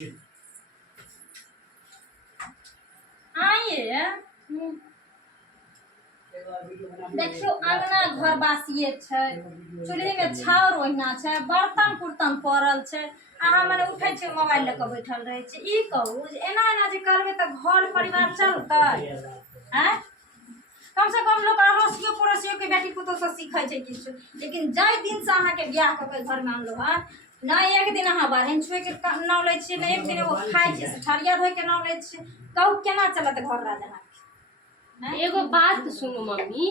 आइए देखियो अंगना घर बासिए छै, चूल्ही में छाउर ओहिना छै, बर्तन कुर्तन पड़ल छै। अहाँ मने उठे छै मोबाइल लेके बैठल रहे छै। ई कहू जे एना एना जे करबे त घर परिवार चलतै? हैं कम से कम लोग अड़ोसियो पड़ोसियो के बेटी पुतोह से सीखे छै किछु। लेकिन जै दिन से अहाँ के बियाह क के घर में आनलो है न, एक दिन अहाँ बाहन छुए के नाम लै छियै, न एक दिन वो खाइ छियै ठरिया धोइ के नाम लै छियै। कहू केना चलत घर राजा? एगो बात सुनो मम्मी,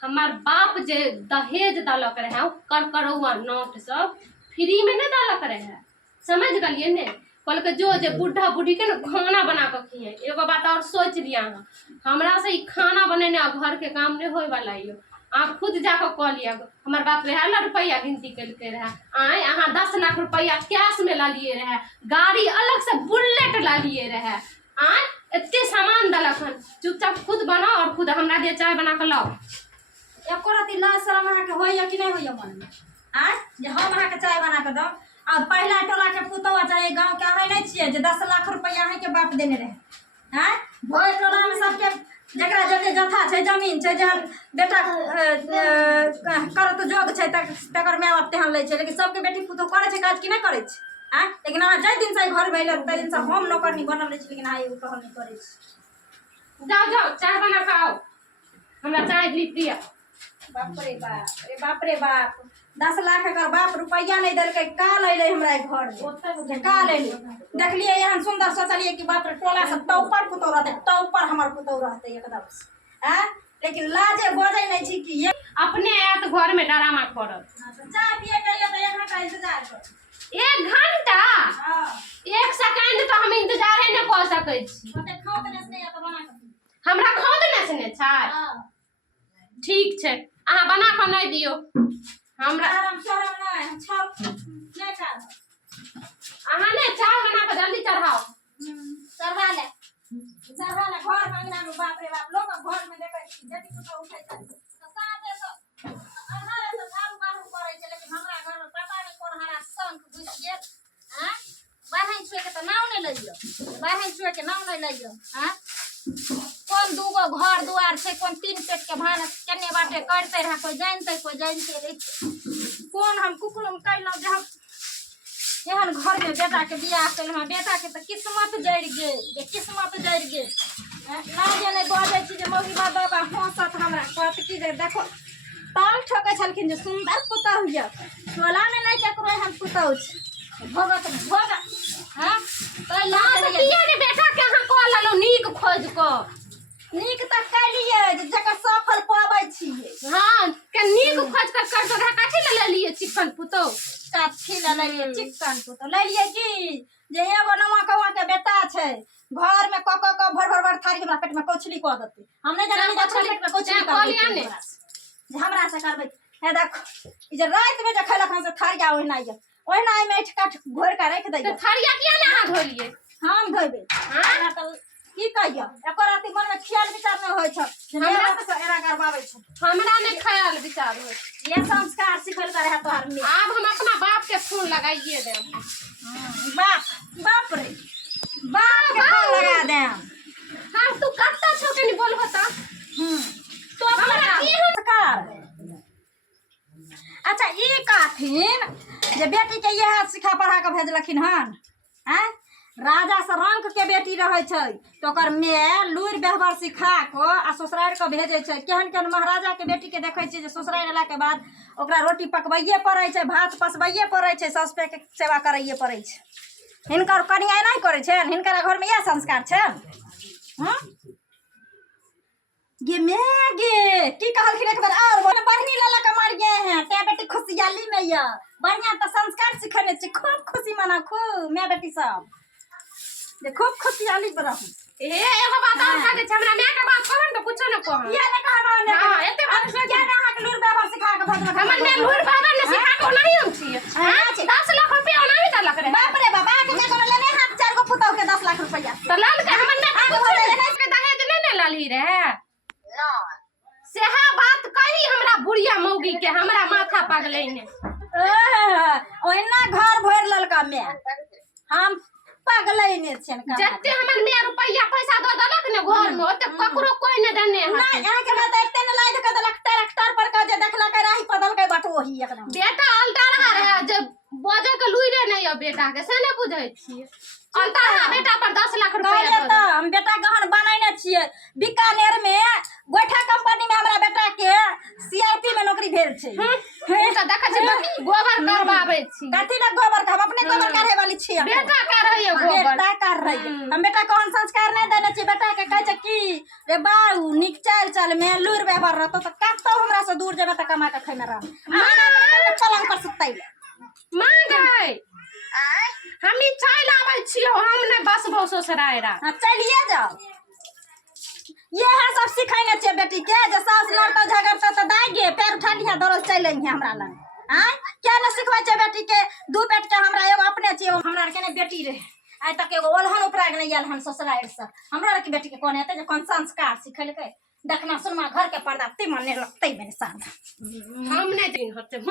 हमार बाप जे दहेज दलक रहे करकरौआ नोट सब फ्री में नहीं दलक रहे, समझ गलिए ने। कल के जो जे बुढ़ा बुढ़ी के ना खाना बना के खिए। एगो बात और सोच लिया, हमरा से ई खाना बनेने घर के काम नहीं होय वाला यो। आप खुद जाकर कह लिया, हमार बाप रहे रुपया गिनती करके रहे। आए अहाँ 10 लाख रुपया कैश में ला लिए रहे, गाड़ी अलग से बुलेट ला लिए रहे। आए इतने सामान दलक हन, चुपचाप खुद बनाओ और खुद हमरा लिए चाय बना के लाओ। एको रति लाज शरम अहाँ के होइया कि नहीं होइया मन में? आय जे हम अहाँ के चाय बना के दम। अब पहला टोला के पुतवा चाहे गांव के अहाँ नहीं छिए जे 10 लाख रुपया अहाँ के बाप देने रहे। हैं भोर टोला में सबके जकरा जते जथा छै जमीन छै, जहन बेटा करत जोग छै तकर माय बाप तेहन लै छै। लेकिन सबके बेटी पुतोह करे छै काज कि नहीं करे छै? लेकिन अहाँ जै दिन से घर में अइले तै दिन से हम नौकरनी बनल रहे छी, लेकिन अहाँ एगो कहल नहीं करे छी। जाओ जाओ चाय बना के आओ, हमरा चाय भी पिया। बाप रे बाप, रे बाप रे बाप, 10 लाख का बाप रुपया नहीं देलकै, का ले हमरा घर में का ले देखलिए यहाँ सुंदर सोचलिए कि बाप रे टोला से टॉपर पुतोह रहते, टॉपर हमर पुतोह रहते एकदम। लेकिन लाजे बजे नहीं छी कि ये अपने आत घर में डरामा करब। चाय पिए के लिए तो 1 घंटा इंतजार कर। 1 घंटा? हां 1 सेकंड तो हम इंतजार नहीं कर सकै छी। ओते खाओ त नहीं या तो बना के हमरा खुद नहीं सुने छै। हां ठीक छै, अहाँ बना के नहीं दियो हमरा। आराम शरम नहीं, हम छाप नहीं खा। अहाँ ने चाय बना के जल्दी चढ़ाओ। चढ़ा ले घर अंगना में। बाप रे बाप, लोग घर में देखे जेती पुतोह उठै छै त साथे से अंधारे से झाड़ू बाहू करे छै। लेकिन हमरा घर में पता नहीं कोन हरा शंख घुस गेल। हैं बाहन छुए के त नाम नहीं लइयो, बाहन छुए के नाम नहीं लइयो। हैं कौन दूगो घर दुआर छै, कौन 3 पेट के भानस केने बाटे करते रहा, कोई जानते रहे। कौन हम कुकुलम कैलौ जे हम एहन घर में बेटा के बियाह कैलहुँ। बेटा के तो किस्मत जड़ गेल, जे किस्मत जड़ गेल। ना जे नहीं बजे छी जे मौगी बाबा हंसत हमरा, कहत कि जे देखो ताल ठोकै छलखिन जे सुंदर पुतोह होइया, टोला में नहीं केकरो एहन पुतोह छै। भगत भगत हां तो लाज किया ने बेटा के अहाँ कह ललो नीक खोज को। नीक त कैलिए जकर सफल पाबै छिए। हां के नीक खोज कर तो काठी ले लिए चिकन पुतोह। काठी ले लिए चिकन पुतोह ले लिए कि जे एगो नवा कौआ के बेटा छै, घर में क भर भर थारी हमरा पेट में कोछली क देते। हम नहीं जानी जे पेट में कोछली क देते जे हमरा से करबै। हे देख ई जे रात में जे खैलक हम से थारिया ओहिना में इठ काट घोर के रख दै। तो थारिया किया ने अहाँ धोलिए? हम धोबे। हां त की कहियो एको राति मन में ख्याल विचार न होय छ, हमरा से एरा करबाबै छ। हमरा ने ख्याल विचार होय, ये संस्कार सिखल करे है तोहर में। अब हम अपना बाप के फोन लगाइए दे। बाप रे बाप के फोन लगा दे। हां तू कत्ता छौ कनी बोलबो त। तो हमरा की संस्कार। अच्छा ई काठिन जे बेटी के यह सिखा पढ़ा के भेजलखिन हन। हैं राजा से रंग के बेटी रहे छै तो ओकर माय लूर व्यवहार सिखा को आ ससुराल के भेजे छै। केहन केहन महाराजा के बेटी के देखे छै जे ससुराल एला के बाद ओकरा रोटी पकबैये पड़े छै, भात पसबैये पड़े छै, सास पे के सेवा करैये पड़े छै। हिनकर कनिया नहीं करे छै, हिनकर घर में यह संस्कार छै। गे गे की कहलखिन एक बार और बोले बढ़नी लाला के मारिए हैं ते बेटी खुशियाली में या बढ़िया तो संस्कार सिखने छै। खूब खुशी मना, खूब मैं बेटी सब जे खूब खुशियाली पर रहू। ए एगो बात और कह दे छै, हमरा माय के बात कहन तो कुछो न कह। ये ने कहबा ने हां एते बात क्या ना के लूर व्यवहार सिखा के भेजलक। हमर माय लूर बाबा ने सिखा के नहीं हम छी। हां 10 लाख रुपया नहीं दलक रे। बाप रे बाबा के कर लेने हाथ 4 गो पुतौ के 10 लाख रुपया तो लाल के हमर माय के दहेज नहीं ने लाली रे। सेहा बात कही हमरा बुढ़िया मौगी के, हमरा माथा पगले ने। ओहिना घर भर ललका में हम पगलैने छन का जत्ते हमर मियां रुपैया पैसा द देलक ने घर में ओते ककरो कोई ने देने है नहीं यहाँ के बात एते न लाइद के देलक ट्रैक्टर पर का जे देखला के राही बदल के बात वही एकदम बेटा अल्टा रहा है जे बजे के लुइरे नहीं है बेटा के से ने बुझै छी अल्टा रहा बेटा पर 10 लाख रुपया कहले त हम बेटा गहन बनाइने छियै बीकानेर में गोठा कंपनी में हमरा बेटा के सीआरपी में नौकरी भेल छै बेटा देखै छी गोबर करबाबै छी कथि न गोबर का हम अपने गोबर करे वाली छियै बेटा कर रही है गोबर बेटा कर रही है हम बेटा कोन संस्कार नहीं देने छी बेटा के कहै छै की रे बाऊ निक चल में लूर व्यवहार रहतो त कतो हमरा से दूर जेबे त कमा के खाइ में रह आना पलंग पर सुतै मांगै हम ई चाय लाबै छियो हम ने बस भौसो सरायरा चलिए जाओ ये है सब सिखाइने छे बेटी के जे सास लड़ता झगड़ता त दागे पैर उठा लिया दरस चले ही हमरा लग हां क्या न सिखबै छे बेटी के दू पेट के हमरा एगो अपने छे हमरा के ने बेटी रहे आइ तक एगो ओलहन उपराग नहीं आयल हन ससुराल से हमरा के बेटी के कोन हेते जे कोन संस्कार सिखैलकै देखना सुनमा घर के पर्दा ते मन ने लगतै मेरे साथ हम ने दिन होते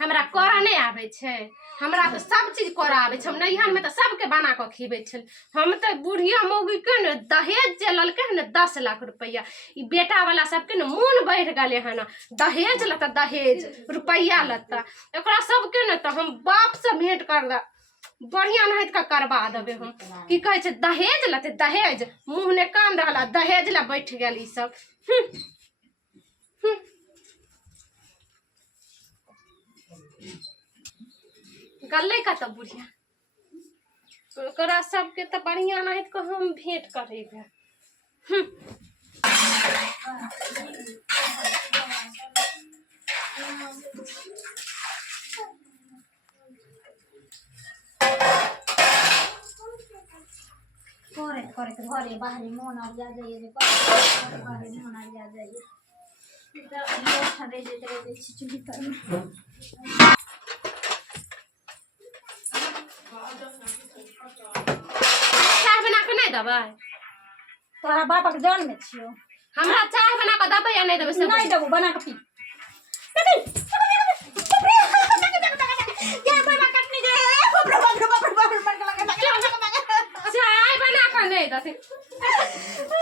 हमरा कर नहीं आवे छे हमरा तो सब चीज कर आवे छे हम नैहर में तो सबके बना के खिबै छल हम तो बुढ़िया मौगी के न दहेज जे ललके न 10 लाख रुपया ई बेटा वाला सबके न मन बढ़ गेले हन दहेज लता दहेज रुपया लता एकरा सबके न तो हम बाप से भेंट कर दा बढ़िया नहीं का करवा देबे हम की कहे छे दहेज लते दहेज मुंह ने कान रहला दहेज ला बैठ गेल ई सब गल्ले का तो बुढ़िया ओकरा सबके तो बढ़िया नहीं को हम भेंट करेगा करे घरे बाहरी मन आ जाइए रे बाहरी मन आ जाइए इधर ये ठंडे जेते छिचुली कर चाय बना के नहीं दबै तोरा बापक जान में छियो हमरा चाय बना के दबै या नहीं दबै से नहीं देबो बना के पी चाय बना के नहीं दते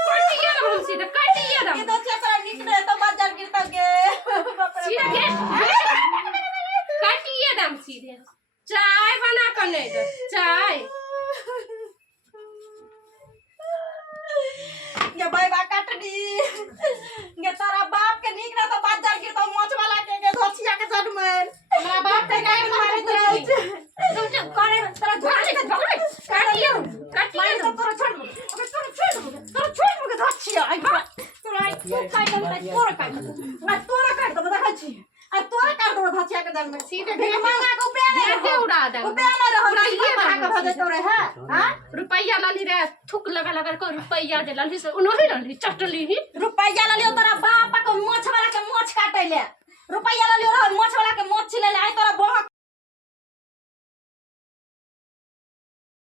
कटिया ना हम सीधे कटिया ना ये तो चेतरा निकले तो बाजार गिरता गे सीधे कटिया दम सीधे चाय बना के नहीं दे चाय ये बाबा कटनी ये तारा बाप के निकला तो बाजार गिरता मोच वाला के धोचिया के जड़ में हमरा बाप के गाय मारे दे तुम जो करे तेरा कटिया कटिया तो तोरा छोड़ तोरा छोड़ धोचिया आई तोरा खाई दम तोरा काट मैं तोरा काट दो देखा छी आ तोरा काट दो धोचिया के जड़ में सीधे मांगा को पे उड़ा दे रुपया ना रहो ये बना के भजे तोरे है हां रुपया लली रे थुक लगा लगा कर रुपया दे लली से उनही लली चटली ही रुपया ललियो तोरा बाप को मोछ वाला के मोछ काटे ले रुपया ललियो रे मोछ वाला के मोछ ले ले आई तोरा बोहा